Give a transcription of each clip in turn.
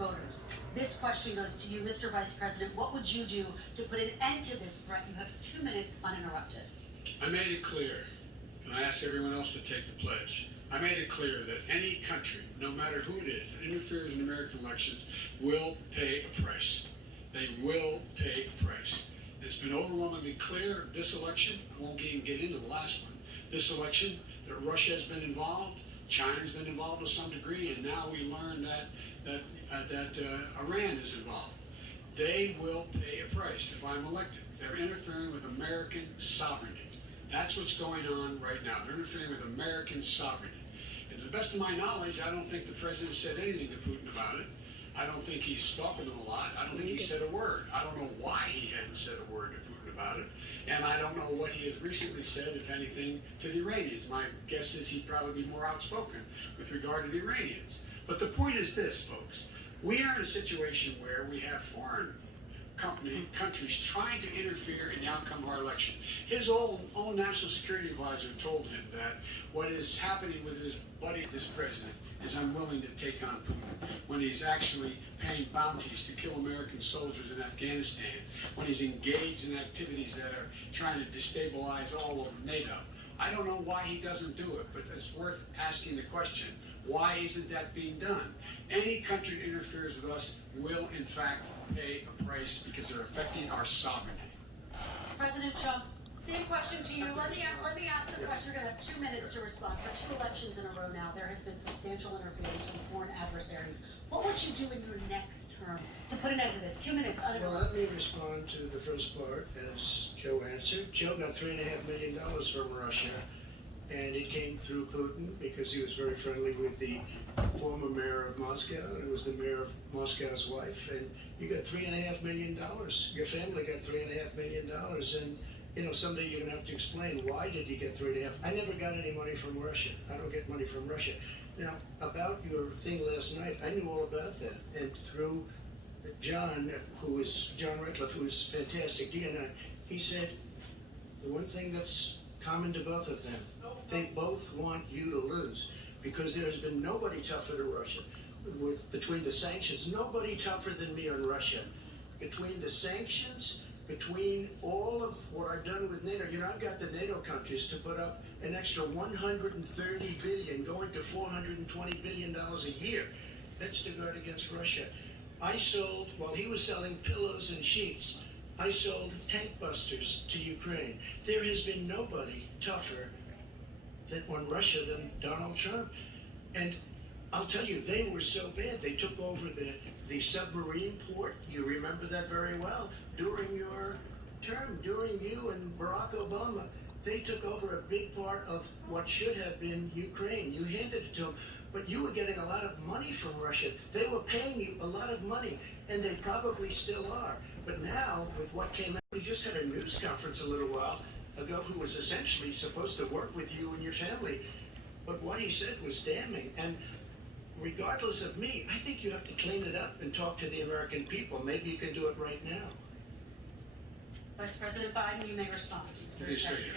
voters. This question goes to you, Mr. Vice President. What would you do to put an end to this threat? You have 2 minutes uninterrupted. I made it clear, and I asked everyone else to take the pledge. I made it clear that any country, no matter who it is, that interferes in American elections will pay a price. They will pay a price. It's been overwhelmingly clear this election, I won't even get into the last one, this election, that Russia has been involved, China's been involved to some degree, and now we learn that Iran is involved. They will pay a price if I'm elected. They're interfering with American sovereignty. That's what's going on right now. They're interfering with American sovereignty. And to the best of my knowledge, I don't think the president said anything to Putin about it. I don't think he's talking to him a lot. I don't think he said a word. I don't know why he hasn't said a word to Putin about it. And I don't know what he has recently said, if anything, to the Iranians. My guess is he'd probably be more outspoken with regard to the Iranians. But the point is this, folks. We are in a situation where we have foreign countries trying to interfere in the outcome of our election. His own national security advisor told him that what is happening with his buddy, this president, is unwilling to take on Putin when he's actually paying bounties to kill American soldiers in Afghanistan, when he's engaged in activities that are trying to destabilize all of NATO. I don't know why he doesn't do it, but it's worth asking the question, why isn't that being done? Any country that interferes with us will, in fact, pay a price because they're affecting our sovereignty. President Trump, same question to you. Let me ask the question. You're going to have 2 minutes to respond. For 2 elections in a row now, there has been substantial interference from foreign adversaries. What would you do in your next term to put an end to this? 2 minutes uninterrupted. Well, let me respond to the first part as Joe answered. Joe got $3.5 million from Russia, and it came through Putin because he was very friendly with the former mayor of Moscow, and it was the mayor of Moscow's wife, and you got $3.5 million. Your family got $3.5 million, and you know, someday you're gonna have to explain why did you get 3.5. I never got any money from Russia. I don't get money from Russia. Now, about your thing last night, I knew all about that, and through John Ratcliffe, who is fantastic, he said the one thing that's common to both of them, they both want you to lose, because there has been nobody tougher to Russia. Between the sanctions, nobody tougher than me on Russia. Between the sanctions, between all of what I've done with NATO, you know, I've got the NATO countries to put up an extra $130 billion, going to $420 billion a year. That's to guard against Russia. I sold, while he was selling pillows and sheets, I sold tank busters to Ukraine. There has been nobody tougher on Russia than Donald Trump. And I'll tell you, they were so bad. They took over the submarine port. You remember that very well. During your term, during you and Barack Obama, they took over a big part of what should have been Ukraine. You handed it to them, but you were getting a lot of money from Russia. They were paying you a lot of money, and they probably still are. But now, with what came out, we just had a news conference a little while ago who was essentially supposed to work with you and your family. But what he said was damning. And regardless of me, I think you have to clean it up and talk to the American people. Maybe you can do it right now. Vice President Biden, you may respond. And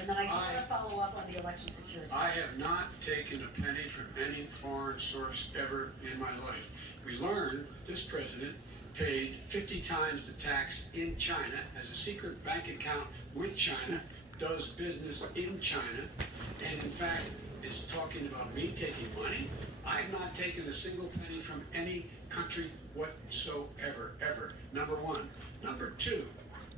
then I do want to follow up on the election security. I have not taken a penny from any foreign source ever in my life. We learned this president paid 50 times the tax in China, has a secret bank account with China, does business in China, and in fact is talking about me taking money. I have not taken a single penny from any country whatsoever, ever. Number one. Number two,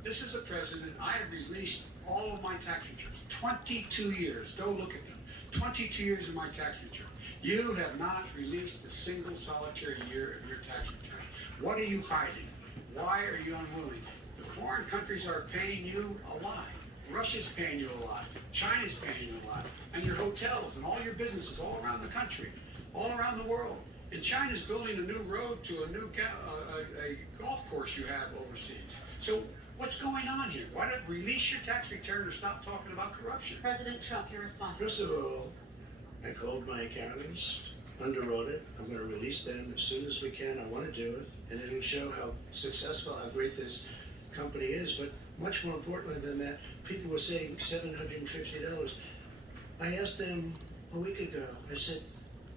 this is a president, I have released all of my tax returns, 22 years, go look at them, 22 years of my tax return. You have not released a single solitary year of your tax return. What are you hiding? Why are you unwilling? The foreign countries are paying you a lot. Russia's paying you a lot. China's paying you a lot. And your hotels and all your businesses all around the country, all around the world. And China's building a new road to a new a golf course you have overseas. So what's going on here? Why don't release your tax return or stop talking about corruption? President Trump, your response. First of all, I called my accountants under audit. I'm going to release them as soon as we can. I want to do it, and it'll show how successful, how great this company is. But much more importantly than that, people were saying $750. I asked them a week ago, I said,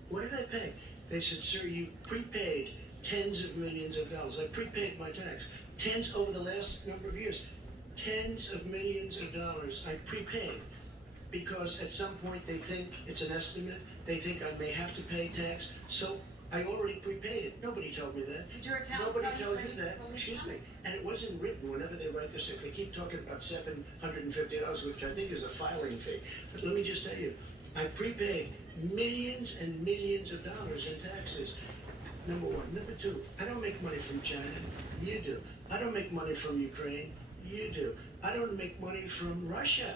what did I pay? They said, sir, you prepaid tens of millions of dollars. I prepaid my tax. Tens over the last number of years. Tens of millions of dollars I prepaid because at some point they think it's an estimate. They think I may have to pay tax. So I already prepaid it. Nobody told me that. Did your accountant Nobody tell you told when me you that. released Excuse them? me. And it wasn't written whenever they write this. They keep talking about $750, which I think is a filing fee. But let me just tell you, I prepaid millions and millions of dollars in taxes. Number one. Number two, I don't make money from China. You do. I don't make money from Ukraine. You do. I don't make money from Russia.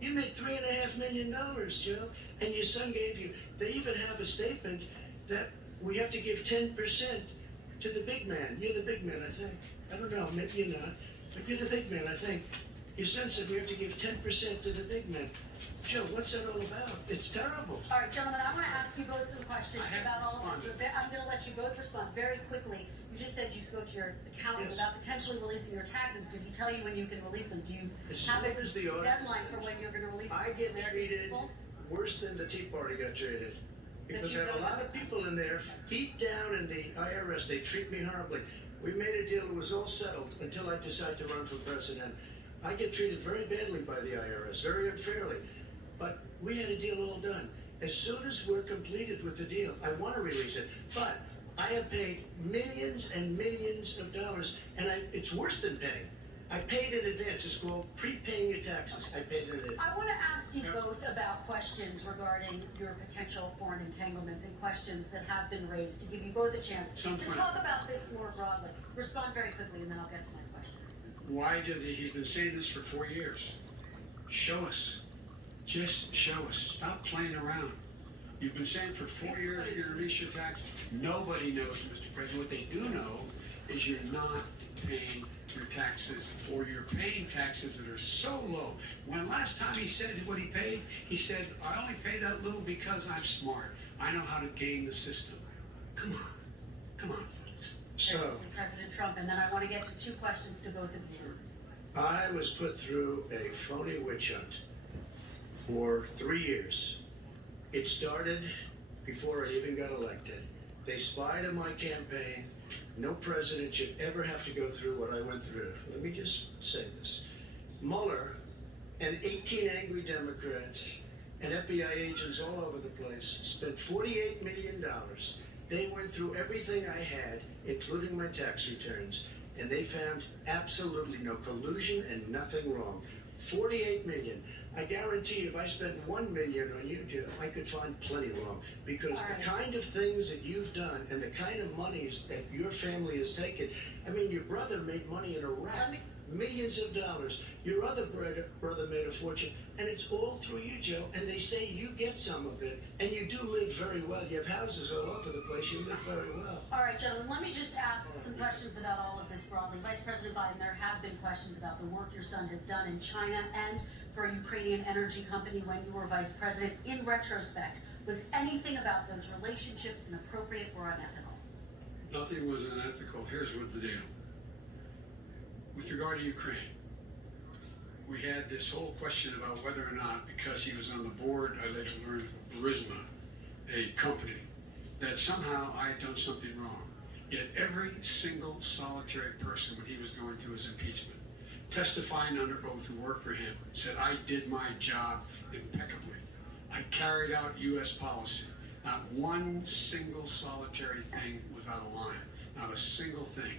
You make $3.5 million, Joe, and your son gave you. They even have a statement that we have to give 10% to the big man. You're the big man, I think. I don't know, maybe you're not, but you're the big man, I think. Your son said we have to give 10% to the big man. Joe, what's that all about? It's terrible. All right, gentlemen, I want to ask you both some questions I have about all of this. responded. I'm going to let you both respond very quickly. You just said you spoke to your accountant Yes. about potentially releasing your taxes. Did he tell you when you can release them? Do you As have soon a as the audit- deadline for when you're going to release them? I to the get American treated people? worse than the Tea Party got treated. Because you there are a don't lot have of a- people in there, deep down in the IRS, they treat me horribly. We made a deal, it was all settled until I decided to run for president. I get treated very badly by the IRS, very unfairly. But we had a deal all done. As soon as we're completed with the deal, I want to release it. But I have paid millions and millions of dollars, and it's worse than paying. I paid in advance. It's called prepaying your taxes. I paid in advance. I want to ask you Yeah. both about questions regarding your potential foreign entanglements and questions that have been raised to give you both a chance to Sometime. talk about this more broadly. Respond very quickly, and then I'll get to my question. Why did he's been saying this for 4 years? Show us. Just show us. Stop playing around. You've been saying for 4 years you're gonna release your taxes. Nobody knows, Mr. President. What they do know is you're not paying your taxes, or you're paying taxes that are so low. When last time he said what he paid, he said, I only pay that little because I'm smart. I know how to game the system. Come on. Come on, folks. So, President Trump, and then I want to get to two questions to both of you. I was put through a phony witch hunt for 3 years. It started before I even got elected. They spied on my campaign. No president should ever have to go through what I went through. Let me just say this. Mueller and 18 angry Democrats and FBI agents all over the place spent $48 million. They went through everything I had, including my tax returns, and they found absolutely no collusion and nothing wrong. 48 million. I guarantee you, if I spent 1 million on you, Joe, I could find plenty wrong. Because All right. the kind of things that you've done and the kind of monies that your family has taken, I mean, your brother made money in Iraq, Let me- millions of dollars. Your other brother made a fortune, and it's all through you, Joe. And they say you get some of it, and you do live very well. You have houses all over the place. You live very well. All right, gentlemen, let me just ask some questions about all of this broadly. Vice President Biden, there have been questions about the work your son has done in China and for a Ukrainian energy company when you were vice president. In retrospect, was anything about those relationships inappropriate or unethical? Nothing was unethical. Here's what the deal. With regard to Ukraine, we had this whole question about whether or not, because he was on the board, I later learned Burisma, a company, that somehow I had done something wrong. Yet every single solitary person, when he was going through his impeachment, testifying under oath who worked for him, said I did my job impeccably. I carried out U.S. policy. Not one single solitary thing was out of line. Not a single thing.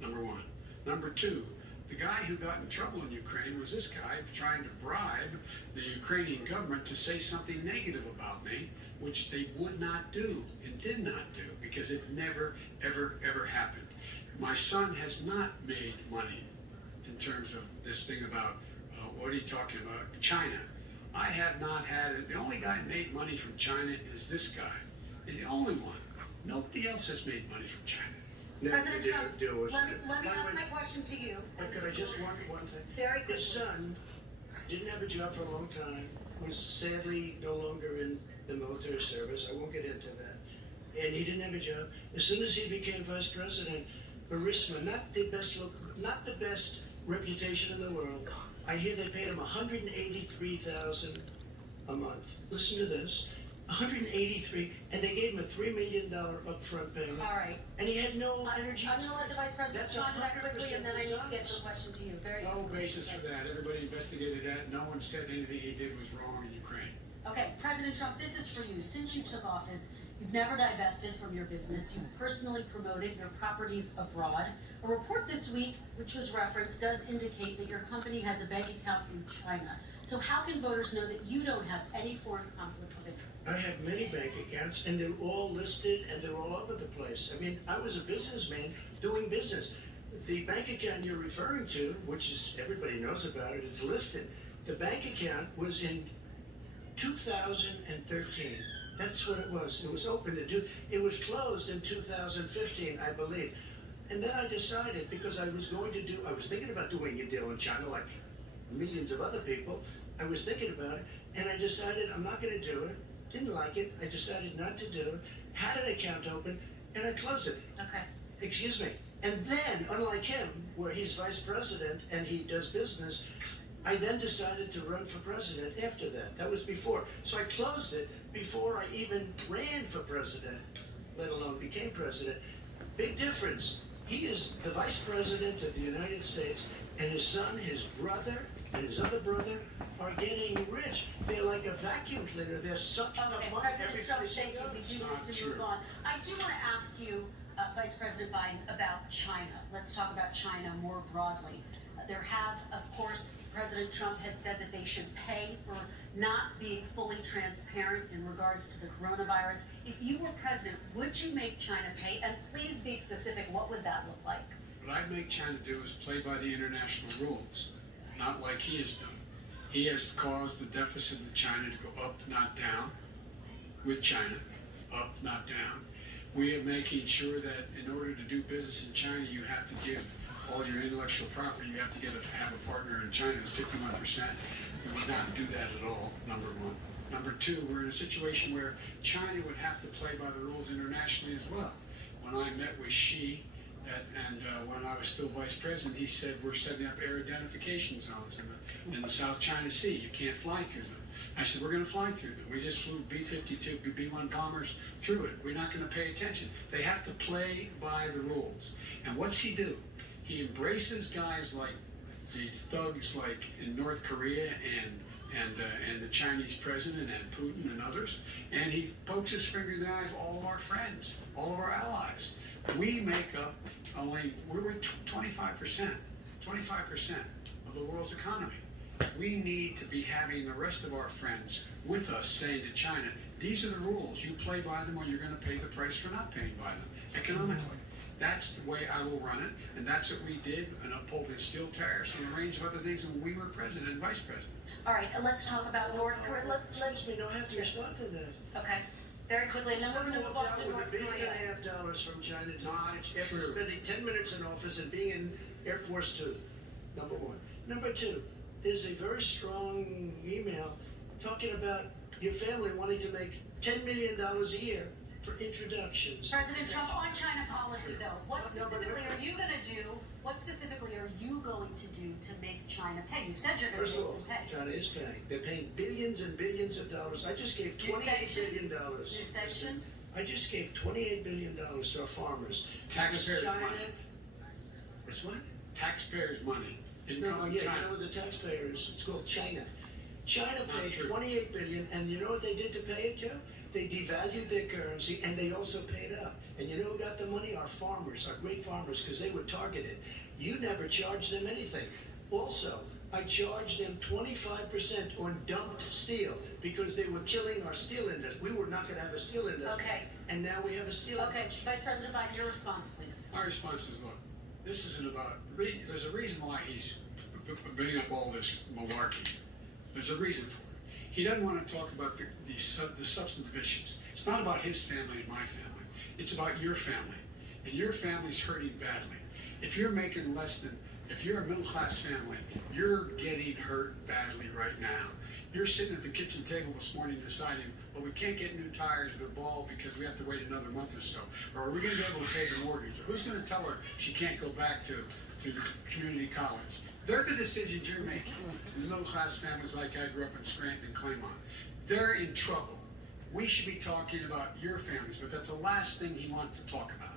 Number one. Number two, the guy who got in trouble in Ukraine was this guy trying to bribe the Ukrainian government to say something negative about me, which they would not do and did not do because it never, ever, ever happened. My son has not made money in terms of this thing about, what are you talking about, China. I have not had it. The only guy who made money from China is this guy. He's the only one. Nobody else has made money from China. Never President did Trump, deal with let me it. ask my question to you. But could I just one thing? Very quickly. His son didn't have a job for a long time, was sadly no longer in the military service. I won't get into that. And he didn't have a job. As soon as he became vice president, Burisma, not the best reputation in the world. I hear they paid him $183,000 a month. Listen to this. 183, and they gave him a $3 million upfront payment, All right. and he had no energy. I'm gonna let the Vice President That's respond to that quickly, and then I need to get to dishonest. a question to you. Very No quickly. basis for that. Everybody investigated that. No one said anything he did was wrong in Ukraine. Okay, President Trump, this is for you. Since you took office, you've never divested from your business. You've personally promoted your properties abroad. A report this week, which was referenced, does indicate that your company has a bank account in China. So how can voters know that you don't have any foreign conflicts of interest? I have many bank accounts, and they're all listed, and they're all over the place. I mean, I was a businessman doing business. The bank account you're referring to, which is, everybody knows about it, it's listed. The bank account was in 2013. That's what it was. It was open to do. It was closed in 2015, I believe. And then I decided, because I was thinking about doing a deal in China like millions of other people. I was thinking about it, and I decided I'm not going to do it. Didn't like it. I decided not to do it. Had an account open, and I closed it. Okay. Excuse me. And then, unlike him, where he's vice president and he does business, I then decided to run for president after that. That was before. So I closed it before I even ran for president, let alone became president. Big difference. He is the vice president of the United States, and his son, his brother, and his other brother are getting rich. They're like a vacuum cleaner. They're sucking up Okay, money President every Trump, place he thank you. We goes. do need Not to move true. on. I do want to ask you, Vice President Biden, about China. Let's talk about China more broadly. There have, of course, President Trump has said that they should pay for not being fully transparent in regards to the coronavirus. If you were president, would you make China pay? And please be specific, what would that look like? What I'd make China do is play by the international rules, not like he has done. He has caused the deficit of China to go up, not down, with China, up, not down. We are making sure that in order to do business in China, you have to give all your intellectual property, you have to have a partner in China. It's 51%. We would not do that at all, number one. Number two, we're in a situation where China would have to play by the rules internationally as well. When I met with Xi, when I was still vice president, he said we're setting up air identification zones in the South China Sea. You can't fly through them. I said, we're going to fly through them. We just flew B-52, B-1 bombers through it. We're not going to pay attention. They have to play by the rules. And what's he do? He embraces guys like the thugs like in North Korea and the Chinese president and Putin and others, and he pokes his finger in the eye of all of our friends, all of our allies. We make up we're 25% of the world's economy. We need to be having the rest of our friends with us saying to China, these are the rules. You play by them or you're going to pay the price for not paying by them economically. That's the way I will run it, and that's what we did in upholding steel tariffs and a range of other things when we were president and vice president. All right, let's talk about North Korea. Excuse me, no, I have to respond to that. Okay, very quickly, and then we're going to move on to North with Korea. $1.5 billion from China to Not manage after true. spending 10 minutes in office and being in Air Force Two. Number one. Number two, there's a very strong email talking about your family wanting to make $10 million a year for introductions. President Trump, on China policy though, what No, but- specifically are you going to do? What specifically are you going to do to make China pay? You said you're going First to of all, pay. China is paying. They're paying billions and billions of dollars. I just gave New $28 sanctions? billion. New sanctions? I just gave $28 billion to our farmers. Taxpayers' China, money. It's what? Taxpayers' money. Didn't No, come from yeah, China. you know the taxpayers. It's called China. China Not paid true. $28 billion, and you know what they did to pay it, Joe? They devalued their currency, and they also paid up. And you know who got the money? Our farmers, our great farmers, because they were targeted. You never charged them anything. Also, I charged them 25% on dumped steel because they were killing our steel industry. We were not going to have a steel industry. Okay. And now we have a steel Okay, industry. Vice President Biden, your response, please. My response is, look, this isn't about, there's a reason why he's bringing up all this malarkey. There's a reason for it. He doesn't want to talk about the substantive issues. It's not about his family and my family. It's about your family. And your family's hurting badly. If you're making if you're a middle-class family, you're getting hurt badly right now. You're sitting at the kitchen table this morning deciding, well, we can't get new tires for the ball because we have to wait another month or so. Or are we going to be able to pay the mortgage? Or who's going to tell her she can't go back to community college? They're the decisions you're making. The middle-class families like I grew up in Scranton and Claymont. They're in trouble. We should be talking about your families, but that's the last thing he wants to talk about.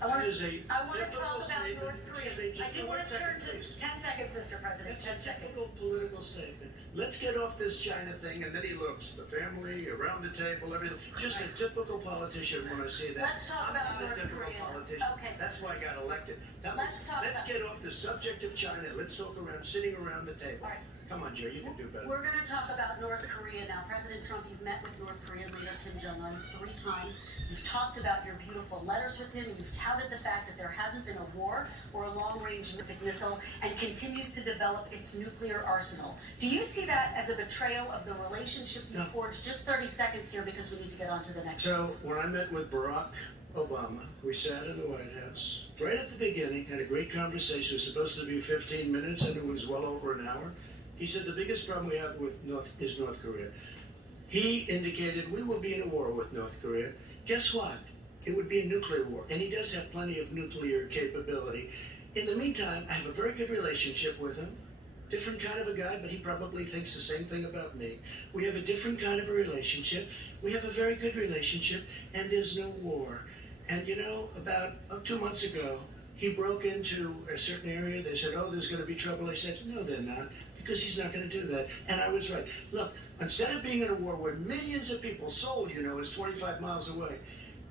I want That is a to talk typical about statement. North Korea. Excuse me, I just do for want 1 to turn second, to please. 10 seconds, Mr. President. That's 10 a seconds. typical political statement. Let's get off this China thing, and then he looks, the family, around the table, everything. Just a typical politician when I see that. Let's talk about I'm not a North typical Korea. politician. Okay. That's why I got elected. Let's talk Let's about- get off the subject of China. Let's talk around, sitting around the table. All right. Come on, Joe, you can do better. We're going to talk about North Korea now. President Trump, you've met with North Korean leader Kim Jong-un 3 times. You've talked about your beautiful letters with him. You've touted the fact that there hasn't been a war or a long-range ballistic missile and continues to develop its nuclear arsenal. Do you see that as a betrayal of the relationship you No. forged? Just 30 seconds here because we need to get on to the next. So when I met with Barack Obama, we sat in the White House. Right at the beginning, had a great conversation. It was supposed to be 15 minutes, and it was well over an hour. He said the biggest problem we have with North Korea. He indicated we will be in a war with North Korea. Guess what? It would be a nuclear war, and he does have plenty of nuclear capability. In the meantime, I have a very good relationship with him. Different kind of a guy, but he probably thinks the same thing about me. We have a different kind of a relationship. We have a very good relationship, and there's no war. And you know, about 2 months ago, he broke into a certain area. They said, oh, there's going to be trouble. I said, no, they're not, because he's not going to do that. And I was right. Look, instead of being in a war where millions of people, Seoul, you know, is 25 miles away,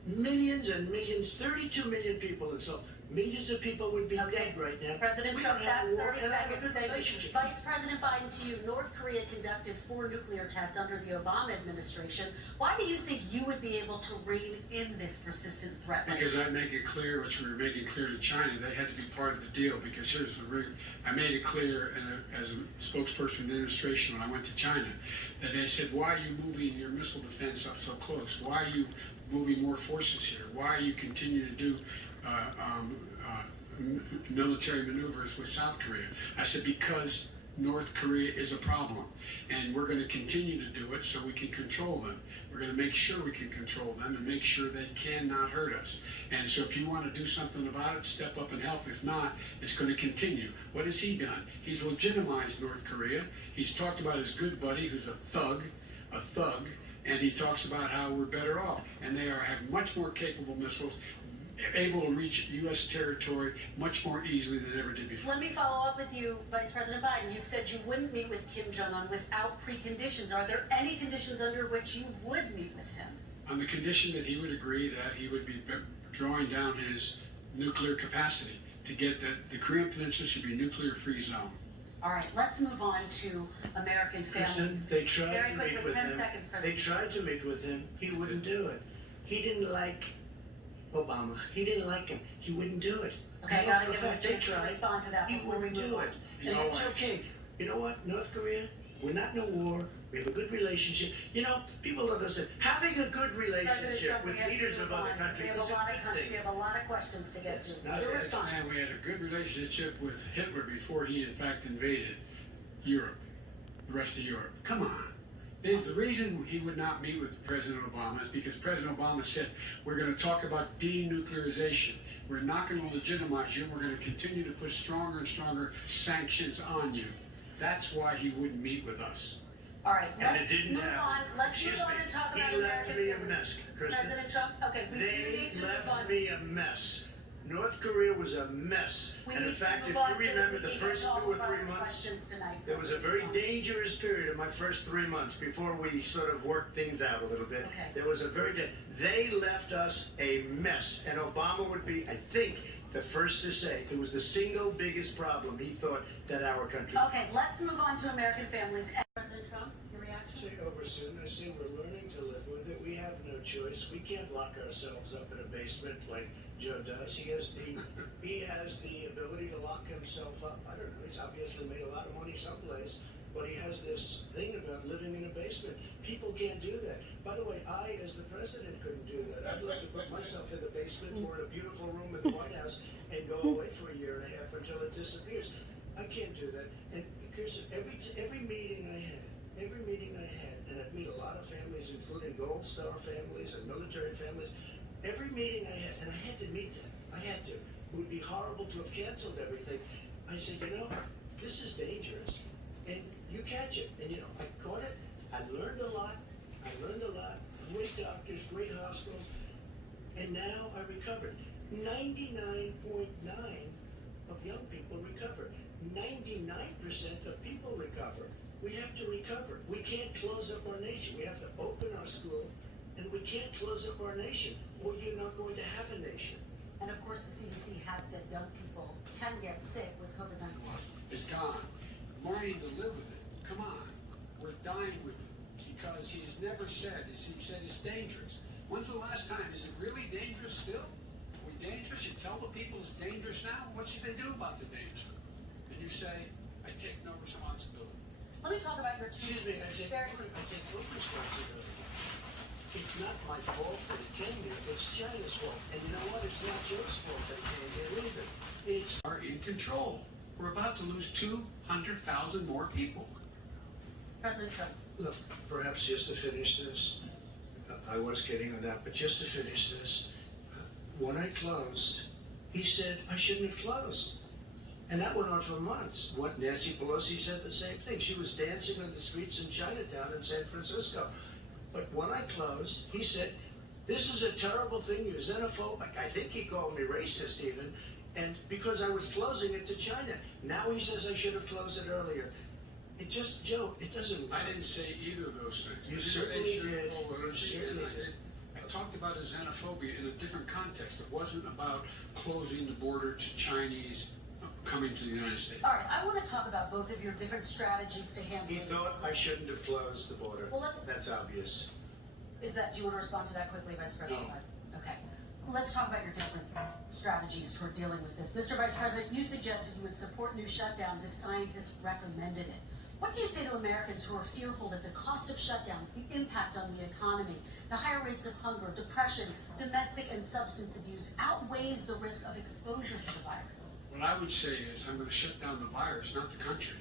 millions and millions, 32 million people in Seoul, millions of people would be Okay. dead right now. President We Trump, don't have that's a war, 30 and I have a seconds. good Thank you. relationship. Vice President Biden, to you, North Korea conducted 4 nuclear tests under the Obama administration. Why do you think you would be able to rein in this persistent threat? Because I make it clear, which we were making clear to China, they had to be part of the deal. Because here's the root. I made it clear, as a spokesperson of the administration when I went to China, that they said, why are you moving your missile defense up so close? Why are you moving more forces here? Why are you continue to do military maneuvers with South Korea? I said, because North Korea is a problem, and we're going to continue to do it so we can control them. We're going to make sure we can control them and make sure they cannot hurt us. And so if you want to do something about it, step up and help. If not, it's going to continue. What has he done? He's legitimized North Korea. He's talked about his good buddy who's a thug, and he talks about how we're better off. And they have much more capable missiles, able to reach U.S. territory much more easily than ever did before. Let me follow up with you, Vice President Biden. You've said you wouldn't meet with Kim Jong-un without preconditions. Are there any conditions under which you would meet with him? On the condition that he would agree that he would be drawing down his nuclear capacity to get the Korean Peninsula should be a nuclear-free zone. All right, let's move on to American Kristen, families. they tried Very to quickly, meet with 10 him. seconds, They President. tried to meet with him. He wouldn't do it. He didn't like Obama. He didn't like him. He wouldn't do it. Okay, I And gotta for give him a fact, they chance to tried. respond to that He before we wouldn't move do on. it. You And know that's what? okay. You know what? North Korea, we're not in a war. We have a good relationship. You know, people don't understand. Having a good President relationship Trump, we with have to leaders move of other on. countries We have is a a lot of good we thing. have a lot of questions to get Yes, to. not Your that response. And we had a good relationship with Hitler before he, in fact, invaded Europe, the rest of Europe. Come on. The reason he would not meet with President Obama is because President Obama said, we're going to talk about denuclearization. We're not going to legitimize you. We're going to continue to put stronger and stronger sanctions on you. That's why he wouldn't meet with us. All right, And it let's didn't move on. happen. Let's move Excuse on me. and talk about He left American me a families. mess, Kristen. President Trump, okay, we do They need to move left on. me a mess. North Korea was a mess. We And in need to fact, move if on you so that remember we the can first get to 2 all or of our 3 months, questions tonight. there was a very dangerous period in my first 3 months before we sort of worked things out a little bit. Okay. There was a they left us a mess. And Obama would be, I think, the first to say it was the single biggest problem he thought that our country. Okay, let's move on to American families. President Trump, your reaction? Say over soon. I say we're learning to live with it. We have no choice. We can't lock ourselves up in a basement like Joe does. He has the ability to lock himself up. I don't know. He's obviously made a lot of money someplace, but he has this thing about living in a basement. People can't do that. By the way, I, as the president, couldn't do that. I'd love to put myself in the basement or in a beautiful room in the White House and go away for a year and a half until it disappears. I can't do that. And Kirsten, every meeting I had, and I'd meet a lot of families, including Gold Star families and military families. Every meeting I had, and I had to meet them. I had to. It would be horrible to have canceled everything. I said, you know, this is dangerous, and you catch it. And you know, I caught it. I learned a lot. I learned a lot, great doctors, great hospitals, and now I recovered. 99.9 of young people recover. 99% of people recover. We have to recover. We can't close up our nation. We have to open our school, and we can't close up our nation, or you're not going to have a nation. And of course, the CDC has said young people can get sick with COVID-19. It's gone. Learning to live with it. Come on. We're dying with it because he has never said, he said it's dangerous. When's the last time? Is it really dangerous still? Are we dangerous? You tell the people it's dangerous now? What should they do about the danger? And you say, I take no responsibility. Let me talk about your two. Excuse me, I take Very full responsibility. It's not my fault that it came here. It's China's fault. And you know what? It's not Joe's fault that it came here either. It's Are in control. We're about to lose 200,000 more people. President Trump. Look, perhaps just to finish this, I was kidding on that, but just to finish this, when I closed, he said I shouldn't have closed. And that went on for months. What Nancy Pelosi said the same thing. She was dancing on the streets in Chinatown in San Francisco. But when I closed, he said, this is a terrible thing, you're xenophobic. I think he called me racist even. And because I was closing it to China. Now he says I should have closed it earlier. It just, Joe, it doesn't work. I didn't say either of those things. You I didn't certainly say should did. pull it, You certainly did. I talked about a xenophobia in a different context. It wasn't about closing the border to Chinese coming to the United States. All right, I want to talk about both of your different strategies to handle He this. thought I shouldn't have closed the border. Well, let's- That's obvious. Do you want to respond to that quickly, Vice President? No. Okay. Let's talk about your different strategies toward dealing with this. Mr. Vice President, you suggested you would support new shutdowns if scientists recommended it. What do you say to Americans who are fearful that the cost of shutdowns, the impact on the economy, the higher rates of hunger, depression, domestic and substance abuse outweighs the risk of exposure to the virus? What I would say is I'm going to shut down the virus, not the country.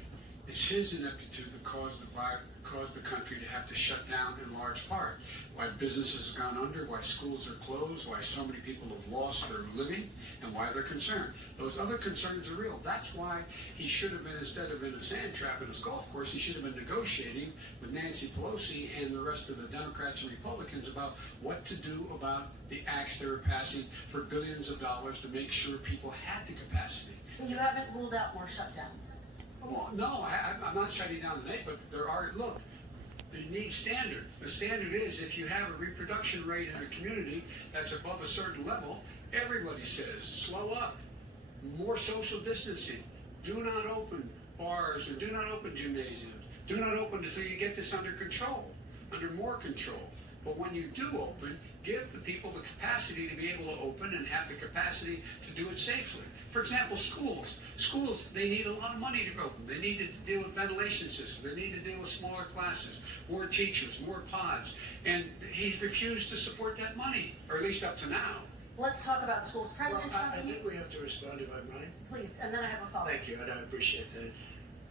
It's his ineptitude that caused the country to have to shut down in large part. Why businesses have gone under, why schools are closed, why so many people have lost their living, and why they're concerned. Those other concerns are real. That's why he should have been, instead of in a sand trap in his golf course, he should have been negotiating with Nancy Pelosi and the rest of the Democrats and Republicans about what to do about the acts they were passing for billions of dollars to make sure people had the capacity. You haven't ruled out more shutdowns. Well, no, I'm not shutting down the night, but there are, look, you need standard. The standard is if you have a reproduction rate in a community that's above a certain level, everybody says, slow up, more social distancing, do not open bars and do not open gymnasiums, do not open until you get this under control, under more control. But when you do open, give the people the capacity to be able to open and have the capacity to do it safely. For example, schools. Schools, they need a lot of money to open. They need to deal with ventilation systems. They need to deal with smaller classes, more teachers, more pods. And he refused to support that money, or at least up to now. Let's talk about schools. President Well, Trump, I think we have to respond, if I might. please, and then I have a follow-up. Thank you, and I appreciate that.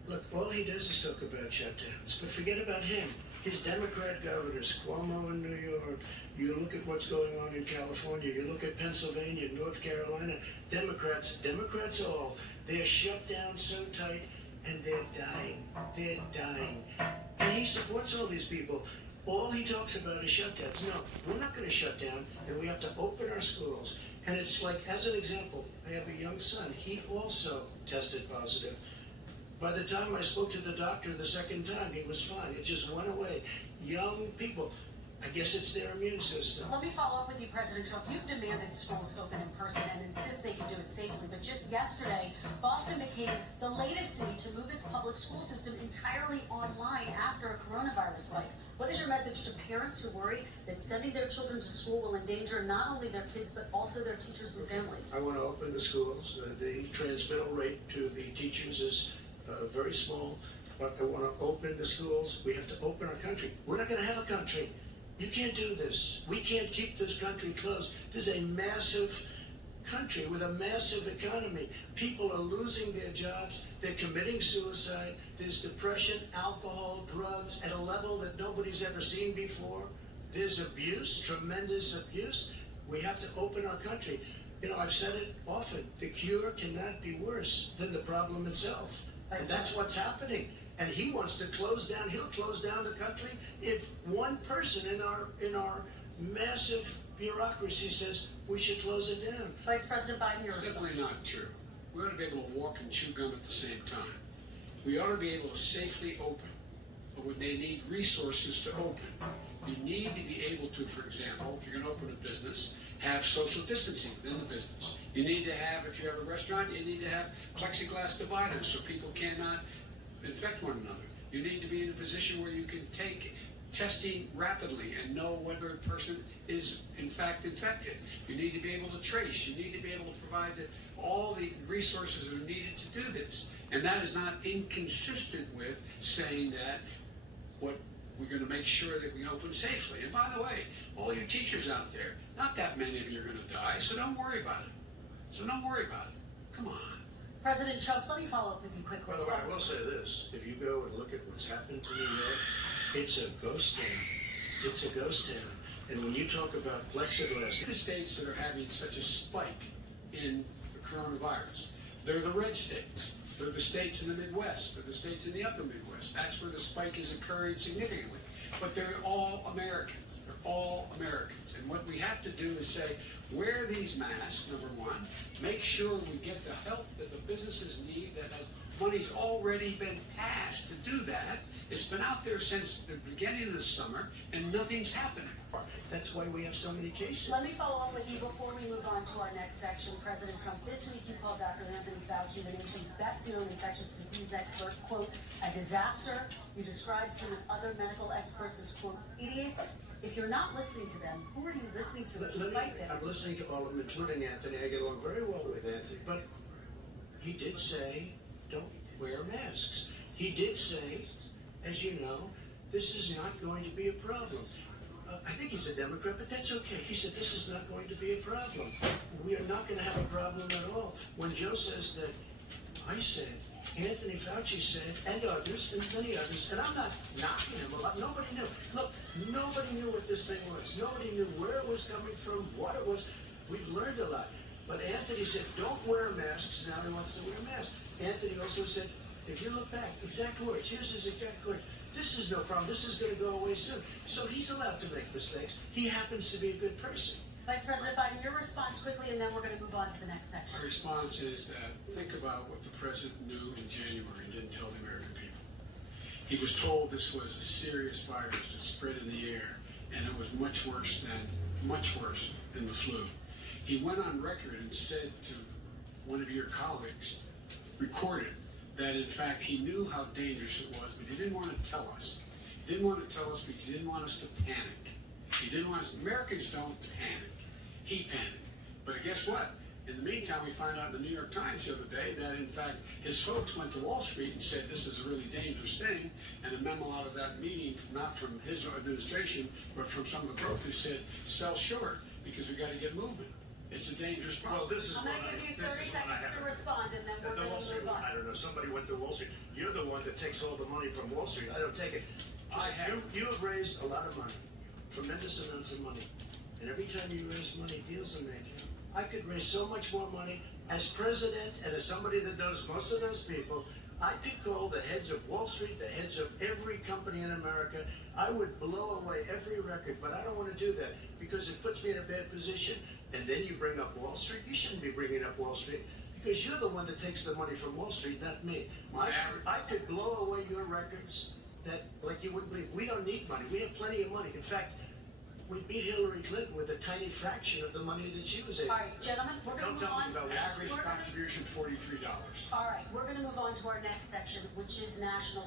Look, all he does is talk about shutdowns, but forget about him. His Democrat governors, Cuomo in New York, you look at what's going on in California, you look at Pennsylvania, North Carolina, Democrats all, they're shut down so tight, and they're dying. And he supports all these people. All he talks about is shutdowns. No, we're not going to shut down, and we have to open our schools. And it's like, as an example, I have a young son. He also tested positive. By the time I spoke to the doctor the second time, he was fine. It just went away. Young people, I guess it's their immune system. Let me follow up with you, President Trump. You've demanded schools open in person and insist they can do it safely. But just yesterday, Boston became the latest city to move its public school system entirely online after a coronavirus spike. What is your message to parents who worry that sending their children to school will endanger not only their kids, but also their teachers and families? I want to open the schools. The transmittal rate to the teachers is very small, but I want to open the schools. We have to open our country. We're not going to have a country. You can't do this. We can't keep this country closed. This is a massive country with a massive economy. People are losing their jobs. They're committing suicide. There's depression, alcohol, drugs at a level that nobody's ever seen before. There's abuse, tremendous abuse. We have to open our country. You know, I've said it often. The cure cannot be worse than the problem itself. And that's what's happening. and he wants to close down. He'll close down the country if one person in our massive bureaucracy says we should close it down. Vice President Biden, your Simply response. not true. We ought to be able to walk and chew gum at the same time. We ought to be able to safely open, but when they need resources to open, you need to be able to, for example, if you're going to open a business, have social distancing within the business. You need to have, if you have a restaurant, you need to have plexiglass dividers so people cannot infect one another. You need to be in a position where you can take testing rapidly and know whether a person is in fact infected. You need to be able to trace. You need to be able to provide all the resources that are needed to do this. And that is not inconsistent with saying that what we're going to make sure that we open safely. And by the way, all you teachers out there, not that many of you are going to die, so don't worry about it. So don't worry about it. Come on. President Trump, let me follow up with you quickly. By the way, I will say this. If you go and look at what's happened to New York, it's a ghost town. It's a ghost town. And when you talk about plexiglass, The states that are having such a spike in the coronavirus, they're the red states. They're the states in the Midwest. They're the states in the upper Midwest. That's where the spike is occurring significantly. But they're all Americans. They're all Americans. And what we have to do is say, wear these masks, number one. Make sure we get the help that the businesses need that has money's already been passed to do that. It's been out there since the beginning of the summer, and nothing's happening. that's why we have so many cases. Let me follow up with you before we move on to our next section. President Trump, this week you called Dr. Anthony Fauci, the nation's best-known infectious disease expert, quote, a disaster. You described him and other medical experts as, quote, idiots. If you're not listening to them, who are you listening to fight this? I'm listening to all of them, including Anthony. I get along very well with Anthony, but he did say, don't wear masks. He did say, as you know, this is not going to be a problem. I think he's a Democrat, but that's okay. He said this is not going to be a problem. We are not going to have a problem at all. When Joe says that, I said, Anthony Fauci said, and others, and many others, and I'm not knocking him a lot. Nobody knew. Look, nobody knew what this thing was. Nobody knew where it was coming from, what it was. We've learned a lot. But Anthony said, don't wear masks. Now he wants to wear a mask. Anthony also said, if you look back, exact words, here's his exact words. This is no problem. This is going to go away soon. So he's allowed to make mistakes. He happens to be a good person. Vice President Biden, your response quickly, and then we're going to move on to the next section. My response is that think about what the president knew in January and didn't tell the American people. He was told this was a serious virus that spread in the air, and it was much worse than the flu. He went on record and said to one of your colleagues, recorded, that in fact he knew how dangerous it was, but he didn't want to tell us. He didn't want to tell us because he didn't want us to panic. He didn't want us, Americans don't panic. He panicked. But guess what? In the meantime, we find out in the New York Times the other day that in fact his folks went to Wall Street and said this is a really dangerous thing, and a memo out of that meeting, not from his administration, but from some of the brokers said, sell short, because we got to get moving. It's a dangerous problem. Well, this is I'm what going to give you this 30 is what I seconds have. to respond, and then we're The going Wall to Street move one, on. I don't know, somebody went to Wall Street. You're the one that takes all the money from Wall Street. I don't take it. I have. You have raised a lot of money, tremendous amounts of money. And every time you raise money, deals are made. I could raise so much more money. As president and as somebody that knows most of those people, I could call the heads of Wall Street, the heads of every company in America. I would blow away every record, but I don't want to do that because it puts me in a bad position. And then you bring up Wall Street. You shouldn't be bringing up Wall Street because you're the one that takes the money from Wall Street, not me. I could blow away your records that like you wouldn't believe. We don't need money. We have plenty of money. In fact, we beat Hillary Clinton with a tiny fraction of the money that she was able. All right, gentlemen, we're going to Don't move tell me on. about Wall Average Street. contribution $43. All right, we're going to move on to our next section, which is national